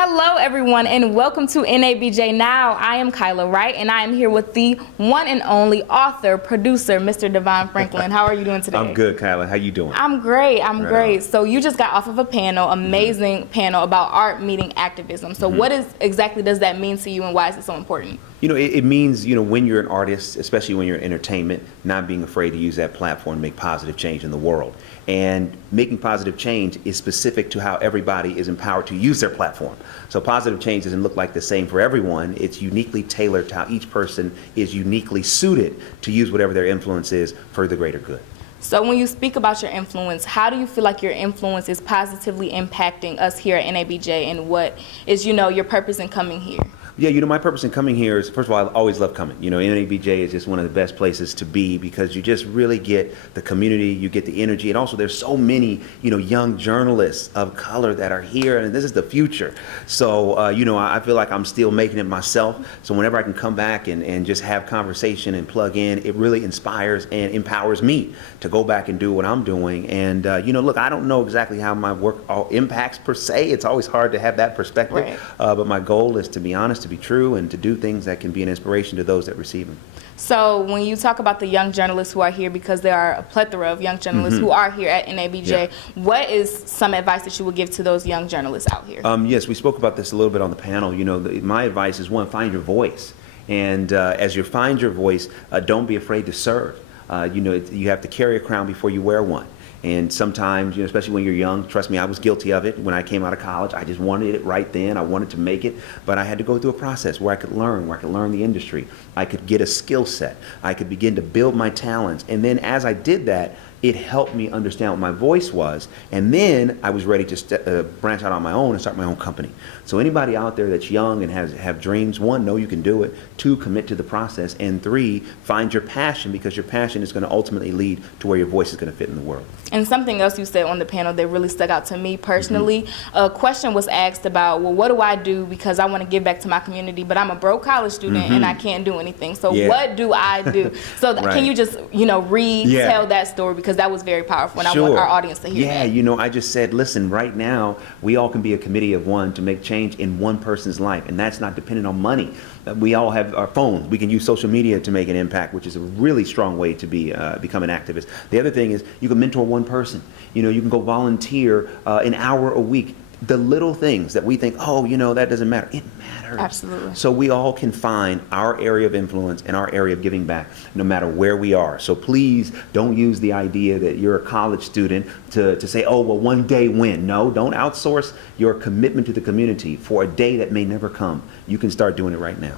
Hello everyone and welcome to NABJ Now. I am Kyla Wright and I am here with the one and only author, producer, Mr. DeVon Franklin. How are you doing today? I'm good, Kyla. How you doing? I'm great. I'm Right great. on. So you just got off of a panel, amazing panel about art meeting activism. So what exactly does that mean to you and why is it so important? You know, it means, when you're an artist, especially when you're in entertainment, not being afraid to use that platform to make positive change in the world. And making positive change is specific to how everybody is empowered to use their platform. So positive change doesn't look like the same for everyone. It's uniquely tailored to how each person is uniquely suited to use whatever their influence is for the greater good. So when you speak about your influence, how do you feel like your influence is positively impacting us here at NABJ, and what is, your purpose in coming here? Yeah, my purpose in coming here is, first of all, I always love coming. NABJ is just one of the best places to be because you just really get the community, you get the energy, and also there's so many, young journalists of color that are here, and this is the future. So, I feel like I'm still making it myself. So whenever I can come back and just have conversation and plug in, it really inspires and empowers me to go back and do what I'm doing. And, look, I don't know exactly how my work all impacts per se. It's always hard to have that perspective. Right. But my goal is to be honest, to be true, and to do things that can be an inspiration to those that receive them. So when you talk about the young journalists who are here, because there are a plethora of young journalists who are here at NABJ, what is some advice that you would give to those young journalists out here? Yes, we spoke about this a little bit on the panel. My advice is, one, find your voice. And as you find your voice, don't be afraid to serve. You have to carry a crown before you wear one. And sometimes, especially when you're young, trust me, I was guilty of it. When I came out of college, I just wanted it right then. I wanted to make it, but I had to go through a process where I could learn the industry. I could get a skill set. I could begin to build my talents. And then as I did that, it helped me understand what my voice was. And then I was ready to branch out on my own and start my own company. So anybody out there that's young and have dreams, one, know you can do it. Two, commit to the process. And three, find your passion, because your passion is going to ultimately lead to where your voice is going to fit in the world. And something else you said on the panel that really stuck out to me personally, a question was asked about, well, what do I do because I want to give back to my community, but I'm a broke college student and I can't do anything. So what do I do? So can you just, retell that story, because that was very powerful, and I want our audience to hear that. I just said, listen, right now, we all can be a committee of one to make change in one person's life, and that's not dependent on money. We all have our phones. We can use social media to make an impact, which is a really strong way to become an activist. The other thing is, you can mentor one person. You can go volunteer an hour a week. The little things that we think, that doesn't matter. It matters. Absolutely. So we all can find our area of influence and our area of giving back, no matter where we are. So please don't use the idea that you're a college student to say, oh, well, one day when. No, don't outsource your commitment to the community for a day that may never come. You can start doing it right now.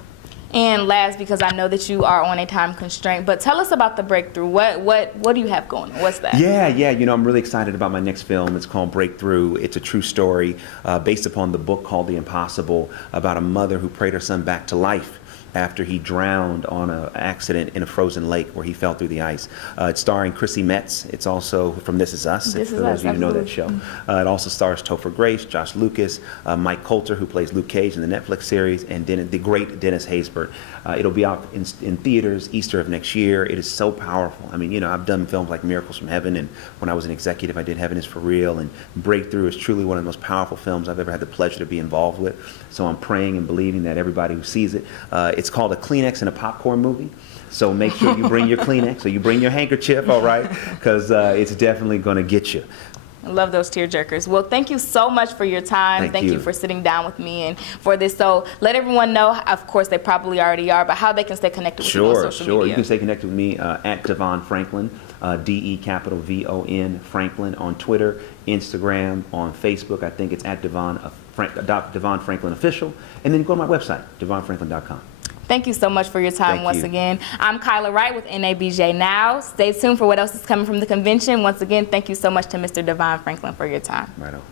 And last, because I know that you are on a time constraint, but tell us about the breakthrough. What do you have going on? What's that? Yeah. I'm really excited about my next film. It's called Breakthrough. It's a true story based upon the book called The Impossible, about a mother who prayed her son back to life after he drowned on an accident in a frozen lake where he fell through the ice. It's starring Chrissy Metz. It's also from This Is Us, for those of you who know that show. It also stars Topher Grace, Josh Lucas, Mike Coulter, who plays Luke Cage in the Netflix series, and the great Dennis Haysbert. It'll be out in theaters Easter of next year. It is so powerful. I mean, I've done films like Miracles from Heaven, and when I was an executive, I did Heaven is for Real, and Breakthrough is truly one of the most powerful films I've ever had the pleasure to be involved with. So I'm praying and believing that everybody who sees it, it's called a Kleenex and a popcorn movie. So make sure you bring your Kleenex, or you bring your handkerchief, all right? Because it's definitely going to get you. I love those tearjerkers. Well, thank you so much for your time. Thank you for sitting down with me and for this. So let everyone know, of course, they probably already are, but how they can stay connected with you on social media. You can stay connected with me at DeVon Franklin, DeVon Franklin on Twitter, Instagram, on Facebook. I think it's at DeVon Franklin Official. And then go to my website, DeVonFranklin.com. Thank you so much for your time once again. I'm Kyla Wright with NABJ Now. Stay tuned for what else is coming from the convention. Once again, thank you so much to Mr. DeVon Franklin for your time. Right on.